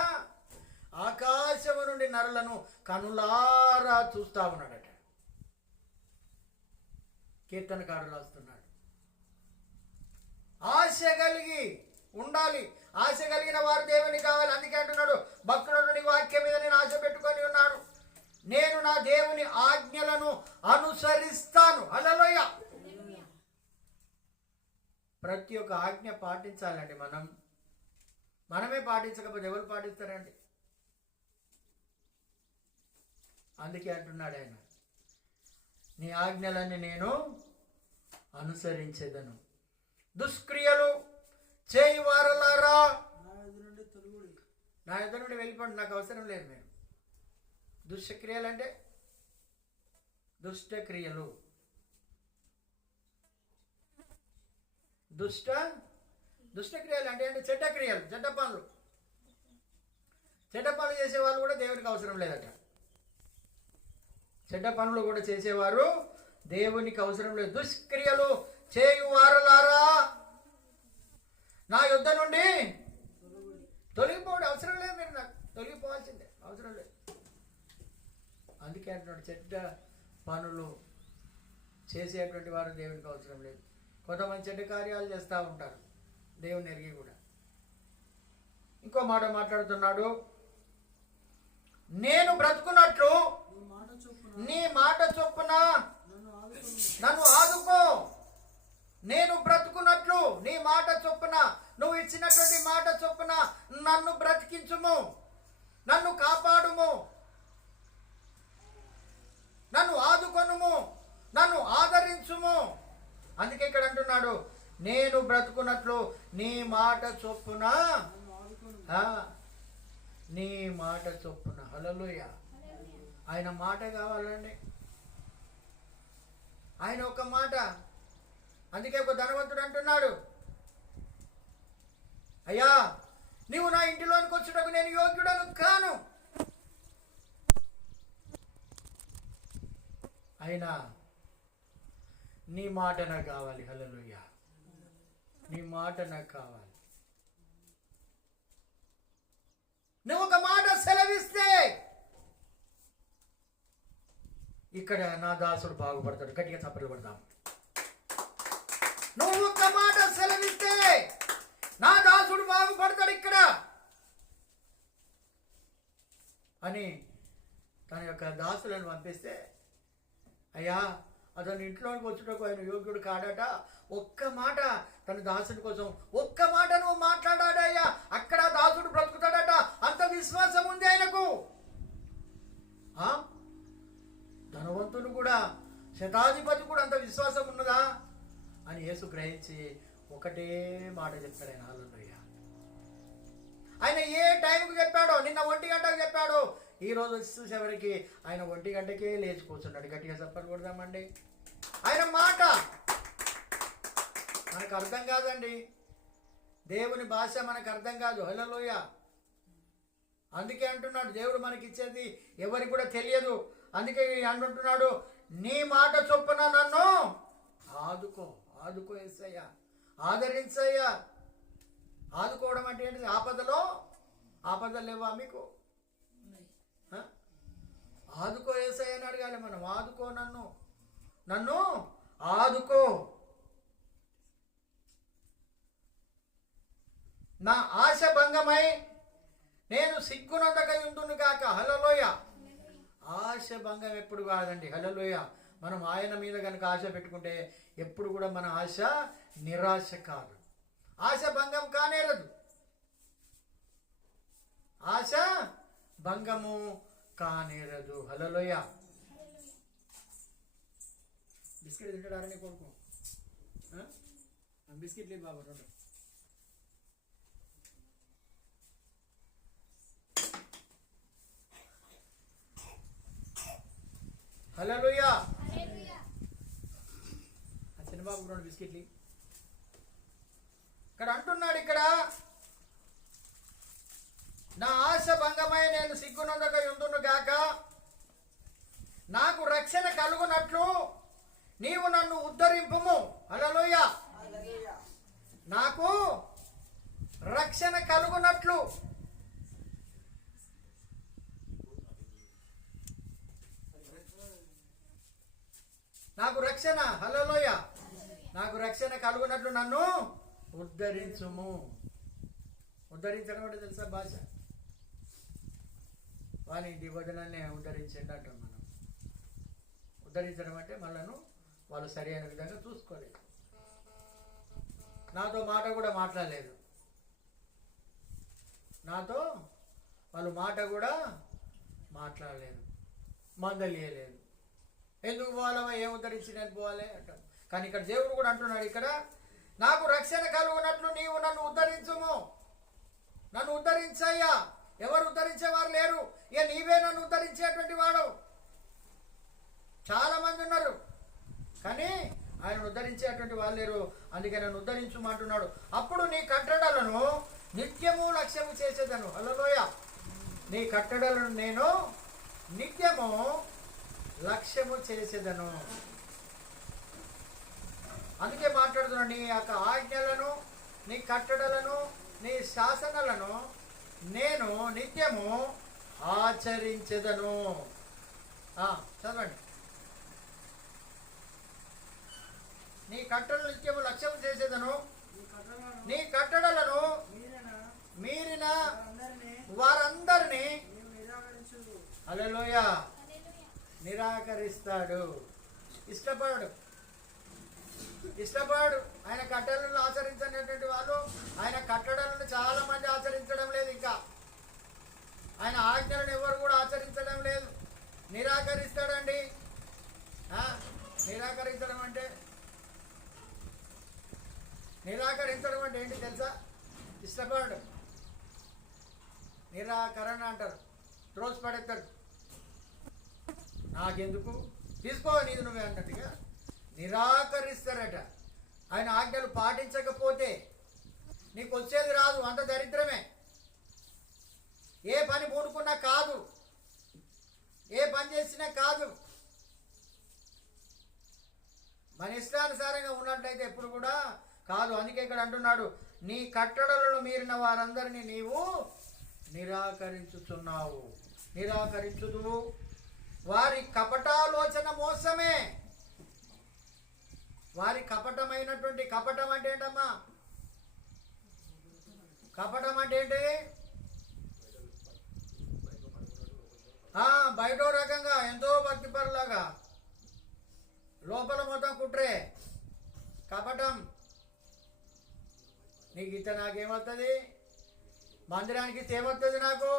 ఆకాశము నుండి నరులను కనులారా చూస్తా ఉన్నాడట. కీర్తనకారులు రాస్తున్నాడు. ఆశ కలిగి ఉండాలి. ఆశ కలిగిన వారు దేవుని కావాలి. అందుకే అంటున్నాడు, భక్తుడు నీ వాక్యం మీద నేను ఆశ పెట్టుకొని ఉన్నాడు. నేను నా దేవుని ఆజ్ఞలను అనుసరిస్తాను. హల్లెలూయా. ప్రతి ఒక్క ఆజ్ఞ పాటించాలండి. మనమే పాటించకపోతే ఎవరు పాటిస్తారండి? అందుకే అంటున్నాడు ఆయన, నీ ఆజ్ఞలన్నీ నేను అనుసరించేదను. దుష్క్రియలు చేయువారలారా నా ఎదురు నుండి వెళ్ళిపోండి, నాకు అవసరం లేదు. మీరు దుష్క్రియలు అంటే దుష్టక్రియలు, దుష్టక్రియలు అంటే చెడ్డ క్రియలు, చెడ్డ పనులు చేసే వాళ్ళు కూడా దేవునికి అవసరం లేదట. చెడ్డ పనులు కూడా చేసేవారు దేవునికి అవసరం లేదు. దుష్క్రియలు చేయువారలారా నా యుద్ధ నుండి తొలగిపోవడం అవసరం లేదు. మీరు నాకు తొలగిపోవాల్సిందే, అవసరం లేదు. అందుకే అంటున్నాడు, చెడ్డ పనులు చేసేటువంటి వారు దేవునికి అవసరం లేదు. కొంతమంది చెడ్డ కార్యాలు చేస్తూ ఉంటారు దేవుని ఎరిగి కూడా. ఇంకో మాట మాట్లాడుతున్నాడు, నేను బ్రతుకున్నట్లు నీ మాట చొప్పున నన్ను ఆదుకో. నేను బ్రతుకున్నట్లు నీ మాట చొప్పున, నువ్వు ఇచ్చినటువంటి మాట చొప్పున నన్ను బ్రతికించుము, నన్ను కాపాడుము, నన్ను ఆదుకొనుము, నన్ను ఆదరించుము. అందుకే ఇక్కడ అంటున్నాడు, నేను బ్రతుకున్నట్లు నీ మాట చొప్పున, నీ మాట చొప్పున. హల్లెలూయా. ఆయన మాట కావాలండి, ఆయన ఒక మాట. అందుకే ఒక ధనవంతుడు అంటున్నాడు, అయ్యా నీవు నా ఇంటిలోనికి వచ్చుటకు నేను యోగ్యుడను కాను. అయినా నీ మాట నాకు కావాలి. హల్లెలూయా. నీ మాట నాకు కావాలి. నువ్వు ఒక మాట సెలవిస్తే ఇక్కడ నా దాసుడు బాగుపడతాడు. గట్టిగా చప్పట్లు పడదాం. నువ్వు ఒక మాట సెలవిస్తే నా దాసుడు బాగుపడతాడు ఇక్కడ అని తన యొక్క దాసులను పంపిస్తే, అయ్యా అతను ఇంట్లోకి వచ్చుటకు ఆయన యోగ్యుడు కాడట. ఒక్క మాట తన దాసుడి కోసం, ఒక్క మాట నువ్వు మాట్లాడాడయ్యా, అక్కడ దాసుడు బ్రతుకుతాడట. అంత విశ్వాసం ఉంది ఆయనకు. ధనవంతుడు కూడా, శతాధిపతి కూడా అంత విశ్వాసం ఉన్నదా అని యేసు గ్రహించి ఒకటే మాట చెప్తాడు ఆయన. హల్లెలూయా. ఆయన ఏ టైంకి చెప్పాడో, నిన్న 1 గంటకు చెప్పాడో, ఈ రోజు వచ్చేసరికి ఆయన 1 గంటకే లేచి కూర్చున్నాడు. గట్టిగా చప్పట్లు కొడదామండి. ఆయన మాట మనకు అర్థం కాదండి, దేవుని భాష మనకు అర్థం కాదు. హల్లెలూయా. అందుకే అంటున్నాడు, దేవుడు మనకి ఇచ్చేది ఎవరికి కూడా తెలియదు. అందుకే అంటుంటున్నాడు, నీ మాట చొప్పున నన్ను ఆదుకో. ఆదుకో యేసయ్యా, ఆదరించయ్యా. ఆదుకోవడం అంటే ఏంటిది? ఆపదలు లేవా మీకు? ఆదుకో యేసయ్య అని అడగాలి మనం. ఆదుకో, నన్ను ఆదుకో. నా ఆశ భంగమై నేను సిగ్గునందక యుందును గాక. హల్లెలూయా. ఆశ భంగం ఎప్పుడు కాదండి. హల్లెలూయా. మనం ఆయన మీద కనుక ఆశ పెట్టుకుంటే ఎప్పుడు కూడా మన ఆశ నిరాశ కాదు. ఆశ భంగం కానేరదు. ఆశ భంగము కానేరదు. హల్లెలూయా. బిస్కెట్ తింటాడారని కొడుకు, బిస్కెట్ లేదు బాబు. రెండు హల్లెలూయా. చిన్నబాబు 2 బిస్కెట్లు. ఇక్కడ అంటున్నాడు, ఇక్కడ నా ఆశ భంగమై నేను సిగ్గునందక యుందును గాక, నాకు రక్షణ కలుగునట్లు నీవు నన్ను ఉద్ధరింపుము. హల్లెలూయా. నాకు రక్షణ కలుగునట్లు. నాకు రక్షణ, హల్లెలూయా, నాకు రక్షణ కలుగునట్లు నన్ను ఉద్ధరించుము. ఉద్ధరించడం అంటే తెలుసా భాష? వాని దివదనాన్ని ఉద్ధరించండి అంటాం మనం. ఉద్ధరించడం అంటే మనను వాళ్ళు సరి అయిన విధంగా చూసుకోలేదు. నాతో మాట కూడా మాట్లాడలేదు, నాతో వాళ్ళు మాట కూడా మాట్లాడలేదు, మందలియలేదు. ఎందుకు పోవాలవా, ఏం ఉద్ధరించడానికి పోవాలి అంటాం. కానీ ఇక్కడ దేవుడు కూడా అంటున్నాడు, ఇక్కడ నాకు రక్షణ కలుగునట్లు నీవు నన్ను ఉద్ధరించుము, నన్ను ఉద్ధరించయ్యా. ఎవరు ఉద్ధరించేవారు లేరు, ఇక నీవే నన్ను ఉద్ధరించేటువంటి వాడు. చాలా మంది ఉన్నారు కానీ ఆయన ఉద్ధరించేటువంటి వాళ్ళు లేరు. అందుకే నన్ను ఉద్ధరించుమంటున్నాడు. అప్పుడు నీ కట్టడలను నిత్యము లక్ష్యము చేసేదను. హల్లెలూయా. నీ కట్టడలను నేను నిత్యము లక్ష్యము చేసేదను. అందుకే మాట్లాడుతున్నాను, నీ యొక్క ఆజ్ఞలను, నీ కట్టడలను, నీ శాసనాలను నేను నిత్యము ఆచరించెదను. చదవండి. నీ కట్టడలు నిత్యము లక్ష్యము చేసేదను, నీ కట్టడలను మీరిన వారందరినీ హల్లెలూయా నిరాకరిస్తాడు. ఇష్టపడు ఆయన కట్టడలను ఆచరించినటువంటి వాళ్ళు ఆయన కట్టడలను చాలా మంది ఆచరించడం లేదు. ఇంకా ఆయన ఆజ్ఞలను ఎవరు కూడా ఆచరించడం లేదు, నిరాకరిస్తాడండి. నిరాకరించడం అంటే ఏంటి తెలుసా? ఇష్టపడు, నిరాకరణ అంటారు, రోజు పడేస్తాడు. నాకెందుకు, తీసుకో నీది నువ్వే అన్నట్టుగా నిరాకరిస్తారట. ఆయన ఆజ్ఞలు పాటించకపోతే నీకు వచ్చేది రాదు, అంత దరిద్రమే. ఏ పని పూనుకున్నా కాదు, ఏ పని చేసినా కాదు. మన ఇష్టానుసారంగా ఉన్నట్లయితే ఎప్పుడు కూడా కాదు. అందుకే ఇక్కడ అంటున్నాడు, నీ కట్టడలను మీరిన వారందరినీ నీవు నిరాకరించుచున్నావు, నిరాకరించుదువు. వారి కపటాలోచన మోసమే. వారి కపటమైనటువంటి, కపటం అంటే ఏంటమ్మా? కపటం అంటే ఏంటి? బయటో రకంగా ఎంతో భక్తిపరులాగా, లోపల మొత్తం కుట్రే, కపటం. నీకు ఇస్తే నాకేమవుతుంది? మందిరానికి ఇస్తే ఏమవుతుంది నాకు?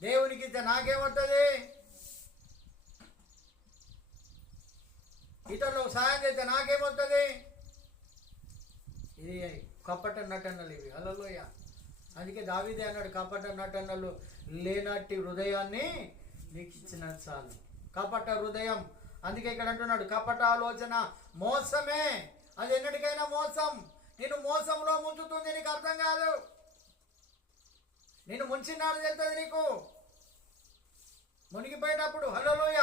దేవునికి ఇస్తే నాకేమవుతుంది? ఇతరులకు సాయం చేస్తే నాకేమవుతుంది? ఇది కపట నటనలు ఇవి. హల్లెలూయ. అందుకే దావీదే అన్నాడు, కపట నటనలు లేనట్టి హృదయాన్ని నీకు ఇచ్చిన చాలు. కపట హృదయం. అందుకే ఇక్కడ అంటున్నాడు, కపట ఆలోచన మోసమే. అది ఎన్నటికైనా మోసం. నేను మోసంలో ముంచుతుంది, నీకు అర్థం కాదు. నేను ముంచినాడు తెలుస్తుంది నీకు మునిగిపోయేటప్పుడు. హల్లెలూయ.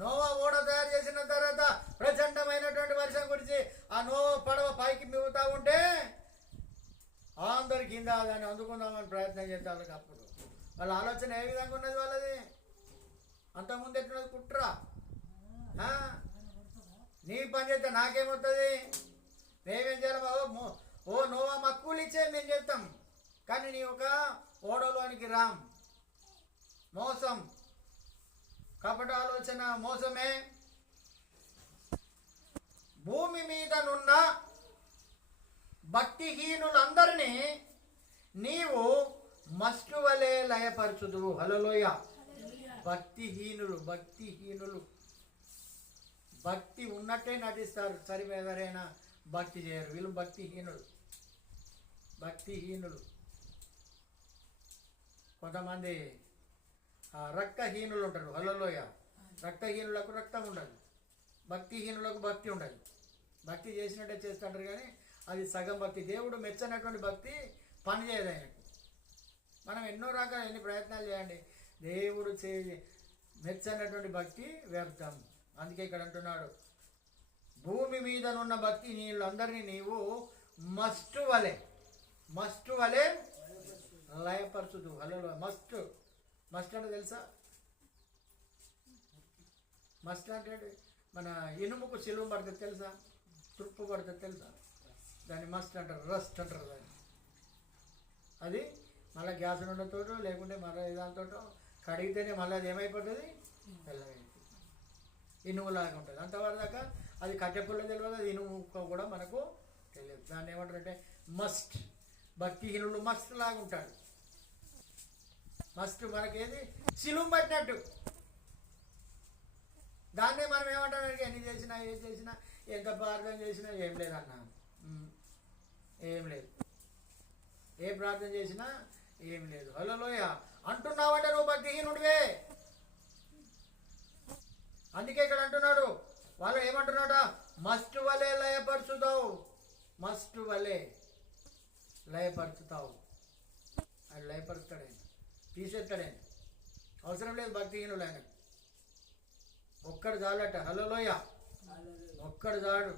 నోవా ఓడ తయారు చేసిన తర్వాత ప్రచండమైనటువంటి వర్షం గురించి ఆ నోవా పడవ పైకి మిగుతా ఉంటే అందరి కింద దాన్ని అందుకుందామని ప్రయత్నం చేస్తారు. అప్పుడు వాళ్ళ ఆలోచన ఏ విధంగా ఉన్నది వాళ్ళది? అంతకుముందు ఎట్లున్నది? కుట్ర. నీ పని చేస్తే నాకేమవుతుంది? మేమేం చేయాలి? ఓ నోవా మాకు కూలి ఇచ్చే మేము చేస్తాం, కానీ నీ ఒక ఓడలోనికి రాం. మోసం, కపట ఆలోచన మోసమే. భూమి మీదనున్న భక్తిహీనులందరినీ నీవు మస్టు వలె లయపరచుదువు. హల్లెలూయ. భక్తిహీనులు భక్తి ఉన్నట్టే నటిస్తారు, సరివేదరైనా భక్తి చేయరు. వీళ్ళు భక్తిహీనులు. కొంతమంది రక్తహీనులు ఉంటారు. హల్లెలూయ. రక్తహీనులకు రక్తం ఉండదు, భక్తిహీనులకు భక్తి ఉండదు. భక్తి చేసినట్టే చేస్తుంటారు కానీ అది సగం భక్తి. దేవుడు మెచ్చనటువంటి భక్తి పని చేయదు ఆయనకు. మనం ఎన్నో రకాల ఎన్ని ప్రయత్నాలు చేయండి, దేవుడు మెచ్చనటువంటి భక్తి వ్యర్థం. అందుకే ఇక్కడ అంటున్నాడు, భూమి మీదనున్న భక్తి నీళ్ళందరినీ నీవు మస్టు వలె లయపరచుదు. హల్లెలూయా. మస్ట్ అంటే తెలుసా? మస్ట్ అంటే మన ఇనుముకు సిలువ పడుతుంది తెలుసా? తుప్పు పడుతుంది తెలుసా? దాన్ని మస్ట్ అంటారు, రస్ట్ అంటారు దాన్ని. అది మళ్ళీ గ్యాస్ ఉండతోటో లేకుంటే మరో దానితోటో కడిగితేనే మళ్ళీ అది ఏమైపోతుంది, తెల్లగైపోతుంది, ఇనుములాగా ఉంటుంది. అంతవరకు దాకా అది కట్టెపుల్ల తెలియదు, అది ఇనుము కూడా మనకు తెలియదు. దాన్ని ఏమంటారంటే మస్ట్. భక్తిహీనుడు మస్ట్ లాగా ఉంటాడు. మస్ట్ మనకేది సిలువ పట్టినట్టు. దాన్నే మనం ఏమంటాం, ఎన్ని చేసినా ఏం చేసినా ఎంత ప్రార్థన చేసినా ఏం లేదన్నా, ఏం లేదు. ఏ ప్రార్థన చేసినా ఏం లేదు. హల్లెలూయా అంటున్నావంటే నువ్వు భక్తిహీనుడివే. అందుకే ఇక్కడ అంటున్నాడు, వాళ్ళు ఏమంటున్నాడా, మస్ట్ వలే లయపరుచుతావు, మస్ట్ వలే లయపరుచుతావు. అది లయపరుస్తాడు, తీసేస్తాడే, అవసరం లేదు భక్తిహీనుడు ఆయన. ఒక్కడు చాలట. హల్లెలూయా ఒక్కడు చాడు.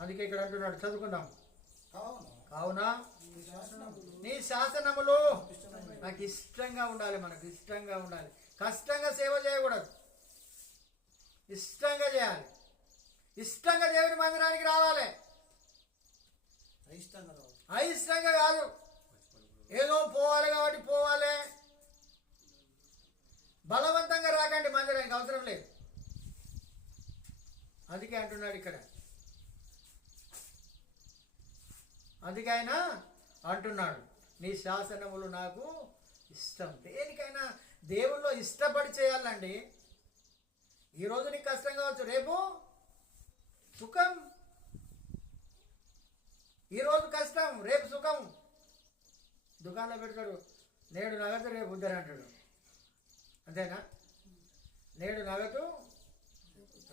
అందుకే ఇక్కడ అంటున్నాడు, చదువుకుందాం. కావున నీ శాసనములు నాకు ఇష్టంగా ఉండాలి, మనకు ఇష్టంగా ఉండాలి. కష్టంగా సేవ చేయకూడదు, ఇష్టంగా చేయాలి. ఇష్టంగా దేవుని మందిరానికి రావాలి, అయిష్టంగా కాదు. ఏదో పోవాలి కాబట్టి పోవాలి, బలవంతంగా రాకండి మందిరానికి, అవసరం లేదు. అందుకే అంటున్నాడు ఇక్కడ, అందుకే ఆయన అంటున్నాడు, నీ శాసనములు నాకు ఇష్టం. దేనికైనా దేవుల్లో ఇష్టపడి చేయాలండి. ఈరోజు నీకు కష్టం కావచ్చు, రేపు సుఖం. ఈరోజు కష్టం, రేపు సుఖం. దుకాణంలో పెడతాడు, నేడు నగదు రేపు ఉద్దరు అంటాడు, అంతేనా? నేడు నగదు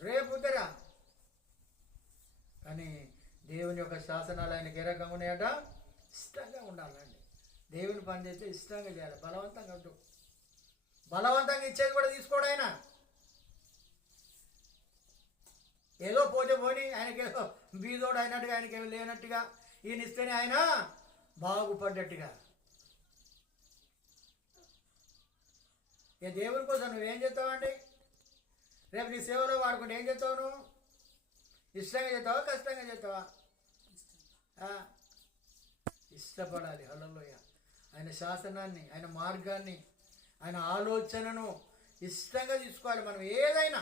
రేపు ఉద్దరా. కానీ దేవుని యొక్క శాసనాలు ఆయనకి ఏ రకంగా ఉన్నాయట, ఇష్టంగా ఉండాలండి. దేవుని పని చేస్తే ఇష్టంగా చేయాలి, బలవంతంగా వద్దు. బలవంతంగా ఇచ్చేది కూడా తీసుకోడు ఆయన. ఏదో పోతే పోని, ఆయనకేదో బీదోడు అయినట్టుగా, ఆయనకేమో లేనట్టుగా, ఈయన ఇస్తేనే ఆయన బాగుపడ్డట్టుగా. ఇక దేవుని కోసం నువ్వేం చేస్తావండి? రేపు నీ సేవలో వాడుకుంటే ఏం చేస్తావు? నువ్వు ఇష్టంగా చేస్తావా, కష్టంగా చేస్తావా? ఇష్టపడాలి. హల్లెలూయా ఆయన శాసనాన్ని, ఆయన మార్గాన్ని, ఆయన ఆలోచనను ఇష్టంగా తీసుకోవాలి. మనం ఏదైనా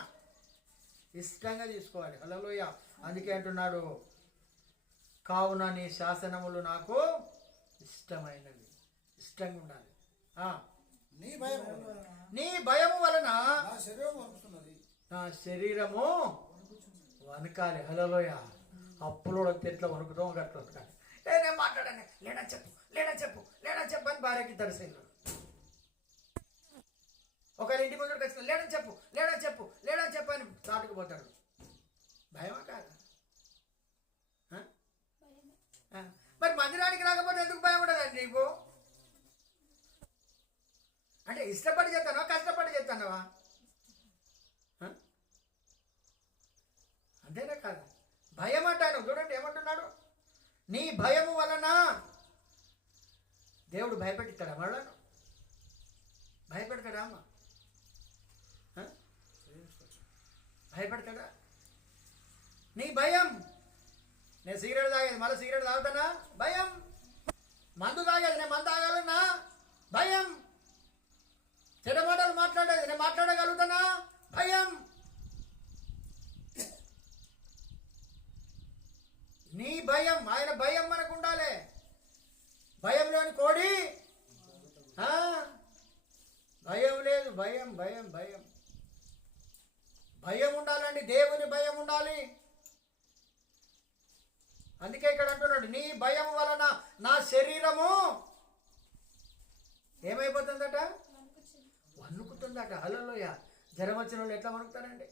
ఇష్టంగా తీసుకోవాలి. హల్లెలూయా అందుకే అంటున్నాడు, కావున నీ శాసనములు నాకు ఇష్టమైనవి. ఇష్టంగా ఉండాలి. నీ భయము వలన నా శరీరము వణకాలి. హల్లెలూయా అప్పులో ఎట్లా వణుకుతాం గట్ల వణకాలి. నేను మాట్లాడాను, లేడని చెప్పు, లేడని చెప్పు, లేడని చెప్పు అని భార్యకి తడిసేళ్ళు. ఒకరి ఇంటి ముందు ఖచ్చితంగా లేడని చెప్పు, లేడని చెప్పు, లేడని చెప్పు అని దాటుకుపోతాడు. భయమా కాదు? మరి మందిరానికి రాకపోతే ఎందుకు భయం ఉండదండి నీకు? అంటే ఇష్టపడి చేస్తానవా, కష్టపడి చేస్తానవా? అంతేనా కాదు? భయం అంటాను. చూడండి ఏమంటున్నాడు, నీ భయము వలన. దేవుడు భయపెట్టిస్తాడా వాళ్ళను? భయపెడతాడా అమ్మ? భయపెడతాడా? నీ భయం. నేను సిగరెట్ తాగేది, మళ్ళీ సిగరెట్ తాగుతానా? భయం. మందు తాగేది, నేను మందు తాగాలన్నా భయం. చెడ్డ మాటలు మాట్లాడేది, నేను మాట్లాడగలుగుతానా? భయం. నీ భయం, ఆయన భయం మనకు ఉండాలి. భయంలోని కోడి భయం లేదు. భయం భయం భయం భయం ఉండాలండి, దేవుని భయం ఉండాలి. అందుకే ఇక్కడ అంటున్నాడు, నీ భయం వలన నా శరీరము ఏమైపోతుందట, వణుకుతుందట. హల్లెలూయా జ్వరం వచ్చిన వాళ్ళు ఎట్లా వణుకుతారండి?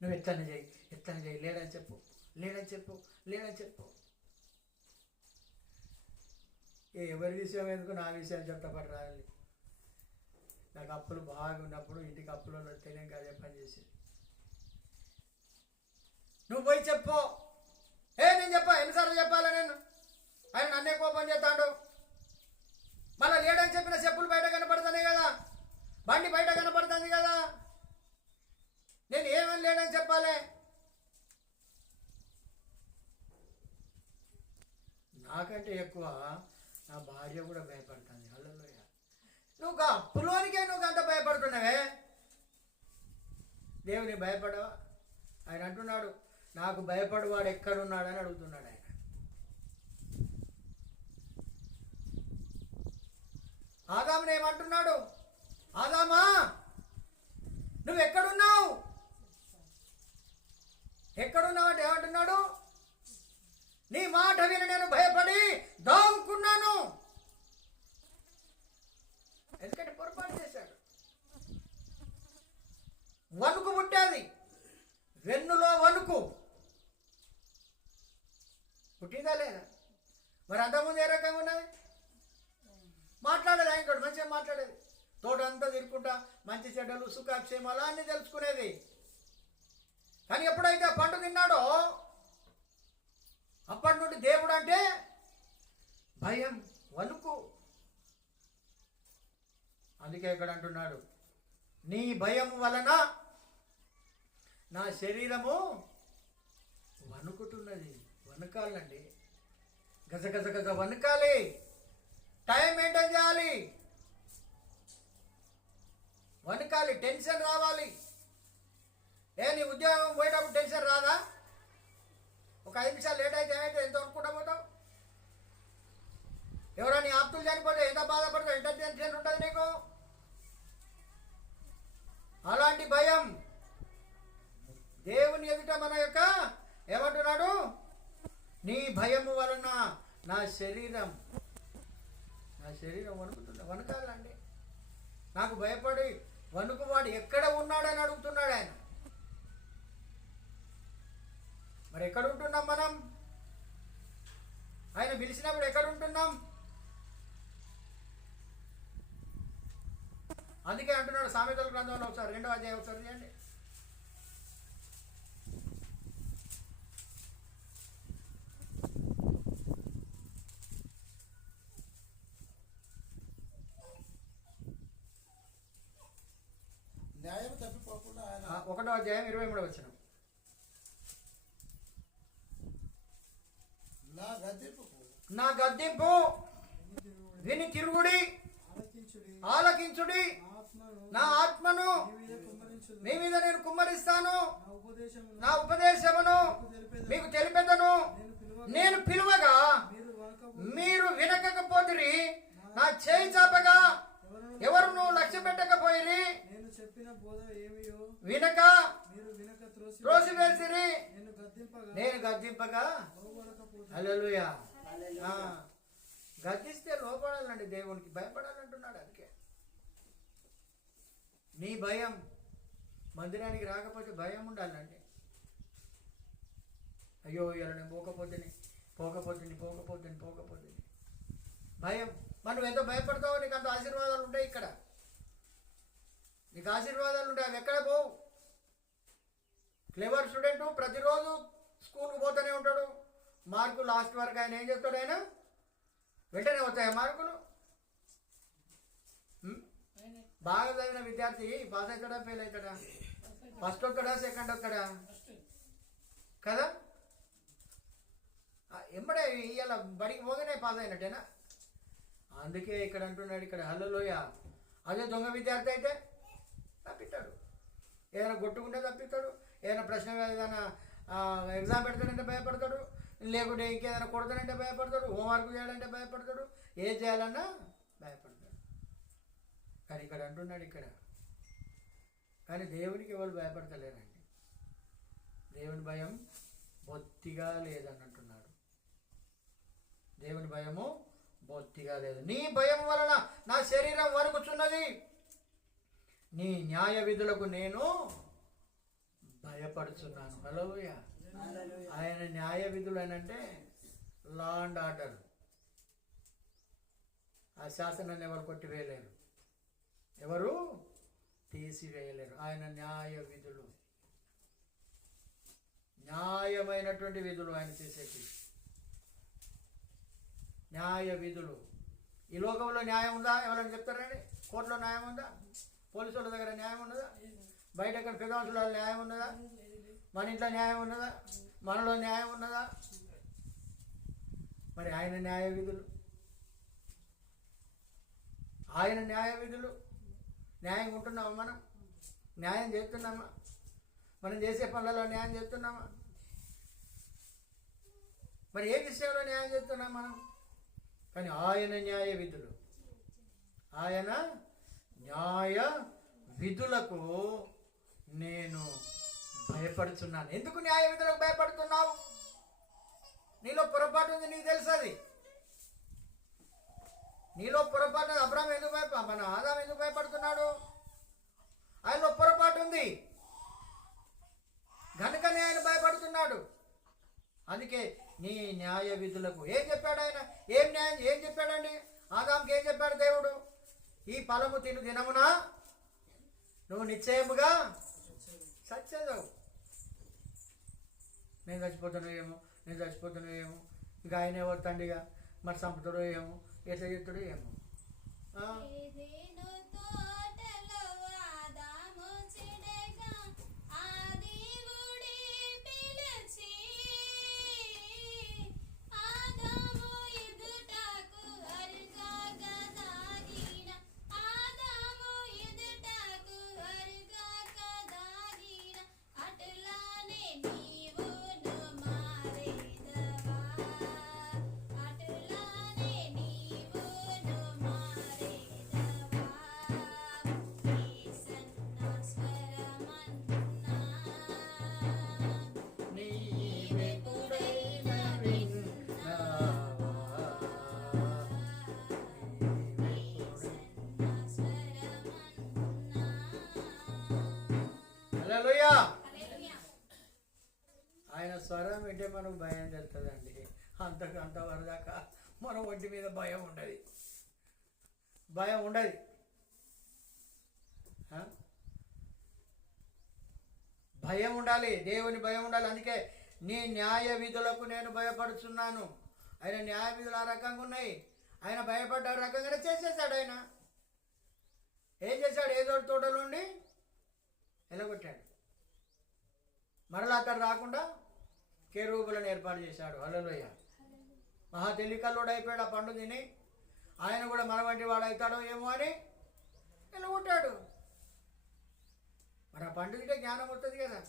నువ్వు ఎట్లనే చేయి, ఎట్లనే చేయి, లేడని చెప్పు, లేడని చెప్పు, లేడని చెప్పు. ఎవరి విషయం ఎందుకు, నా విషయం చెప్తా పడి రావాలి. నాకు అప్పులు బాగా ఉన్నప్పుడు ఇంటికి అప్పులు వస్తేనే అదే పని చేసేది. నువ్వు పోయి చెప్పు. నేను చెప్పా, ఎన్నిసార్లు చెప్పాలా నేను? ఆయన నన్నే కోపం చేస్తాడు. మళ్ళీ లేడని చెప్పిన చెప్పులు బయట కనపడుతున్నాయి కదా, బండి బయట కనపడుతుంది కదా, నేను ఏమని లేడని చెప్పాలి? నాకంటే ఎక్కువ నా భార్య కూడా భయపడుతుంది. హల్లెలూయా. నువ్వు అప్పులోనికే నువ్వు అంత భయపడుతున్నావే, దేవుని భయపడవా? ఆయన అంటున్నాడు, నాకు భయపడవాడు ఎక్కడున్నాడని అడుగుతున్నాడు ఆయన. ఆదాముని ఏమంటున్నాడు? ఆదామా, నువ్వు ఎక్కడున్నావు? ఎక్కడున్నావు అంటే ఏమంటున్నాడు? నీ మాట విని నేను భయపడి దాముకున్నాను. ఎందుకంటే పొరపాటు చేశాడు. వణుకు పుట్టేది, వెన్నులో వణుకు పుట్టిందా లేదా? మరి అంతకుముందు ఏ రకంగా ఉన్నది? మాట్లాడేది ఆయన తోడు, మంచిగా మాట్లాడేది, తోటంతా తిరుక్కుంటా మంచి చెడ్డలు సుఖాక్షేమాలు అన్నీ తెలుసుకునేది. కానీ ఎప్పుడైతే పండు తిన్నాడో అప్పటి నుండి దేవుడు అంటే భయం, వణుకు. అందుకే ఇక్కడ అంటున్నాడు, నీ భయం వలన నా శరీరము వణుకుతున్నది. వణుకాలండి, గజ గజ గజ వణుకాలి. టైం మెయింటైన్ చేయాలి, వణుకాలి, టెన్షన్ రావాలి. నీ ఉద్యోగం పోయేటప్పుడు టెన్షన్ రాదా? ఒక 5 నిమిషాలు లేట్ అయితే ఏమైతే ఎంత అనుకుంటా పోతావు? ఎవరో నీ ఆప్తులు చనిపోతే ఎంత బాధపడతావు, ఎంత టెన్షన్ ఉంటుంది నీకు. అలాంటి భయం దేవుని ఎదుట మన యొక్క ఏమంటున్నాడు? నీ భయము వలన నా శరీరం వణుకుతుంది. వణుకాలండి. నాకు భయపడి వణుకువాడు ఎక్కడ ఉన్నాడని అడుగుతున్నాడు ఆయన. మరి ఎక్కడ ఉంటున్నాం మనం? ఆయన పిలిచినప్పుడు ఎక్కడ ఉంటున్నాం? అందుకే అంటున్నాడు సామెతల గ్రంథంలో ఒకసారి 2వ అధ్యాయం ఒకసారి చేయండి. న్యాయం తప్పిపోకుండా ఆయన 1వ అధ్యాయం 23వ వచనం. నా గద్దింపు విని తిరుగుడి, ఆలకించుడి, నా ఆత్మను మీ మీద నేను కుమ్మరిస్తాను, నా ఉపదేశమును మీకు తెలిపెదను. నేను పిలువగా మీరు వినకపోతిరి, నా చేయి చాపగా ఎవరును లక్ష్య పెట్టకపోయిరి, వినక త్రోసివేసిరి, నేను గద్దింపగా. హల్లెలూయా. గద్దిస్తే లోపడాలండి, దేవునికి భయపడాలంటున్నాడు. అందుకే నీ భయం, మందిరానికి రాకపోతే భయం ఉండాలండి. అయ్యో ఇలా నేను పోకపోతుంది భయం. మరి నువ్వు ఎంత భయపడతావో నీకు అంత ఆశీర్వాదాలు ఉంటాయి. ఇక్కడ నీకు ఆశీర్వాదాలు ఉంటాయి, అవి ఎక్కడ పోవు. క్లెవర్ స్టూడెంట్ ప్రతిరోజు స్కూల్కి పోతూనే ఉంటాడు. మార్కు లాస్ట్ వరకు ఆయన ఏం చేస్తాడు? ఆయన వెంటనే వస్తాయి మార్కులు. బాగా చదివిన విద్యార్థి పాస్ అవుతాడా, ఫెయిల్ అవుతాడా? ఫస్ట్ వస్తాడా, సెకండ్ వస్తాడా? కదా, ఎంబడే ఇలా బడికి పోగానే పాస్ అయినట్టేనా? అందుకే ఇక్కడ అంటున్నాడు, ఇక్కడ హల్లెలూయా. అదే దొంగ విద్యార్థి అయితే తప్పిస్తాడు, ఏదైనా కొట్టుకుంటే తప్పిస్తాడు, ఏదైనా ప్రశ్న ఏదైనా ఎగ్జామ్ పెడతాడంటే భయపడతాడు, లేకుంటే ఇంకేదైనా కొడతానంటే భయపడతాడు, హోంవర్క్ చేయాలంటే భయపడతాడు, ఏం చేయాలన్నా భయపడతాడు. కానీ ఇక్కడ అంటున్నాడు ఇక్కడ, కానీ దేవునికి ఎవరు భయపడతలేరండి. దేవుని భయం బొత్తిగా లేదని అంటున్నాడు. దేవుని భయము బొత్తిగా లేదు. నీ భయం వలన నా శరీరం వణుకుచున్నది, నీ న్యాయ విధులకు నేను భయపడుచున్నాను. హల్లెలూయా. ఆయన న్యాయ విధులు అంటే లా అండ్ ఆర్డర్. ఆ శాసనాన్ని ఎవరు కొట్టివేయలేరు, ఎవరు తీసివేయలేరు. ఆయన న్యాయ విధులు, న్యాయమైనటువంటి విధులు ఆయన చేసేటి న్యాయ విధులు. ఈ లోకంలో న్యాయం ఉందా? ఎవరైనా చెప్తారండి? కోర్టులో న్యాయం ఉందా? పోలీసు వాళ్ళ దగ్గర న్యాయం ఉన్నదా? బయట ఎక్కడ పెద్దవాళ్ళ న్యాయం ఉన్నదా? మన ఇంట్లో న్యాయం ఉన్నదా? మనలో న్యాయం ఉన్నదా? మరి ఆయన న్యాయ విధులు ఆయన న్యాయ విధులు. న్యాయం ఉంటున్నామా? మనం న్యాయం చేస్తున్నామా? మనం చేసే పనులలో న్యాయం చేస్తున్నామా? మరి ఏ విషయంలో న్యాయం చేస్తున్నాం మనం? కానీ ఆయన న్యాయ విధులు, ఆయన న్యాయ విధులకు నేను భయపడుతున్నాను. ఎందుకు న్యాయ విధులకు భయపడుతున్నావు? నీలో పొరపాటు ఉంది, నీకు తెలుసు అది. నీలో పొరపాటు. అబ్రాహాం ఎందుకు మన ఆదాం ఎందుకు భయపడుతున్నాడు? ఆయనలో పొరపాటు ఉంది గనుకనే ఆయన భయపడుతున్నాడు. అందుకే నీ న్యాయ విధులకు ఏం చెప్పాడు ఆయన? ఏం చెప్పాడండి? ఆదాంకి ఏం చెప్పాడు దేవుడు? ఈ ఫలము తిను దినమున నువ్వు నిశ్చయముగా సత్యదవు. నేను చచ్చిపోతున్నాయేమో ఇక ఆయన ఎవరు తండ్రిగా మరి చంపుతాడో ఏమో, ఎట్లా చెప్తాడో ఏమో. ఆయన స్వరం వింటే మనకు భయం తెలుస్తుందండి. అంతవరదాకా మన ఒంటి మీద భయం ఉండదు. భయం ఉండాలి, దేవుని భయం ఉండాలి. అందుకే నీ న్యాయ విధులకు నేను భయపడుచున్నాను. ఆయన న్యాయ విధులు ఆ రకంగా ఉన్నాయి. ఆయన భయపడ్డ రకంగానే చేసేసాడు. ఆయన ఏం చేశాడు? ఏదో తోటలో ఉండి ఎలగొట్టాడు. మరలా అక్కడ రాకుండా కెరూబులను ఏర్పాటు చేశాడు. హల్లెలూయా. మహా తెలివికల్లోడు అయిపోయాడు ఆ పండు తిని. ఆయన కూడా మన వంటి వాడు అవుతాడో ఏమో అని ఎలగొట్టాడు. మరి ఆ పండు తింటే జ్ఞానం వస్తుంది కదా.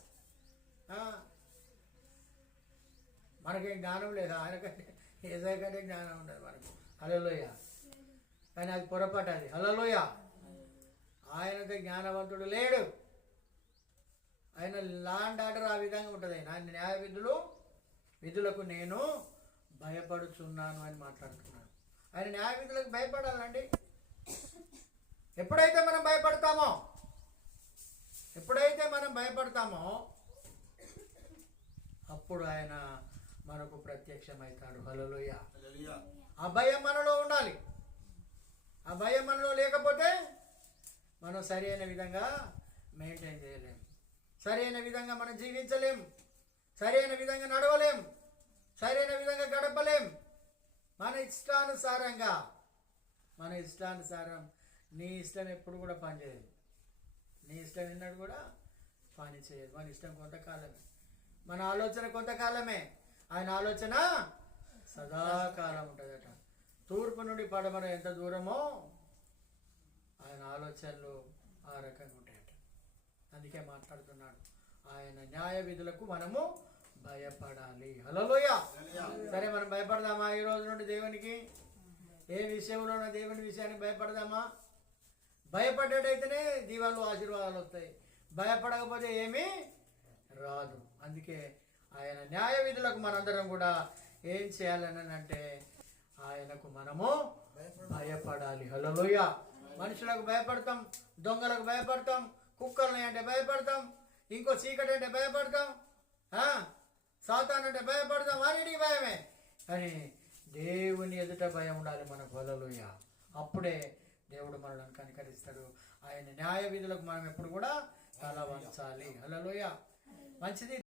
మనకేం జ్ఞానం లేదా? ఆయనకంటే ఏసై కంటే జ్ఞానం ఉండదు మనకు. హల్లెలూయా. కానీ అది పొరపాటు. అది హల్లెలూయా. ఆయనతో జ్ఞానవంతుడు లేడు. ఆయన లా అండ్ ఆర్డర్ ఆ విధంగా ఉంటుంది. ఆయన న్యాయ విధులకు నేను భయపడుచున్నాను అని మాట్లాడుతున్నాను. ఆయన న్యాయ విధులకు భయపడాలండి. ఎప్పుడైతే మనం భయపడతామో అప్పుడు ఆయన మనకు ప్రత్యక్షమవుతాడు. హల్లెలూయా. ఆ భయం మనలో ఉండాలి. ఆ భయం మనలో లేకపోతే మనం సరైన విధంగా మెయింటైన్ చేయలేం, సరైన విధంగా మనం జీవించలేం, సరైన విధంగా నడవలేం, సరైన విధంగా గడపలేం. మన ఇష్టానుసారం నీ ఇష్టం ఎప్పుడు కూడా పనిచేయదు. నీ ఇష్టం ఎన్నడూ కూడా పని చేయదు. మన ఇష్టం కొంతకాలమే, మన ఆలోచన కొంతకాలమే. ఆయన ఆలోచన సదాకాలం ఉంటుందట. తూర్పు నుండి పడమర ఎంత దూరమో ఆయన ఆలోచనలు ఆ రకంగా ఉంటాయట. అందుకే మాట్లాడుతున్నాడు. ఆయన న్యాయ విధులకు మనము భయపడాలి. హల్లెలూయా. సరే, మనం భయపడదామా ఈ రోజు నుండి దేవునికి? ఏ విషయంలోనూ దేవుని విషయానికి భయపడదామా? భయపడ్డట్టయితేనే దీవాలు ఆశీర్వాదాలు వస్తాయి. భయపడకపోతే ఏమీ రాదు. అందుకే ఆయన న్యాయ విధులకు మనందరం కూడా ఏం చేయాలని అంటే ఆయనకు మనము భయపడాలి. హల్లెలూయా. మనుషులకు భయపడతాం, దొంగలకు భయపడతాం, కుక్కల్ని అంటే భయపడతాం, ఇంకో చీకటి అంటే భయపడతాం, సాతాను అంటే భయపడతాం. అన్నిటికీ భయమే. కానీ దేవుని ఎదుట భయం ఉండాలి మనకు. హల్లెలూయా. అప్పుడే దేవుడు మనల్ని కనికరిస్తాడు. ఆయన న్యాయ విధులకు మనం ఎప్పుడు కూడా తల వంచాలి. హల్లెలూయా. మంచిది.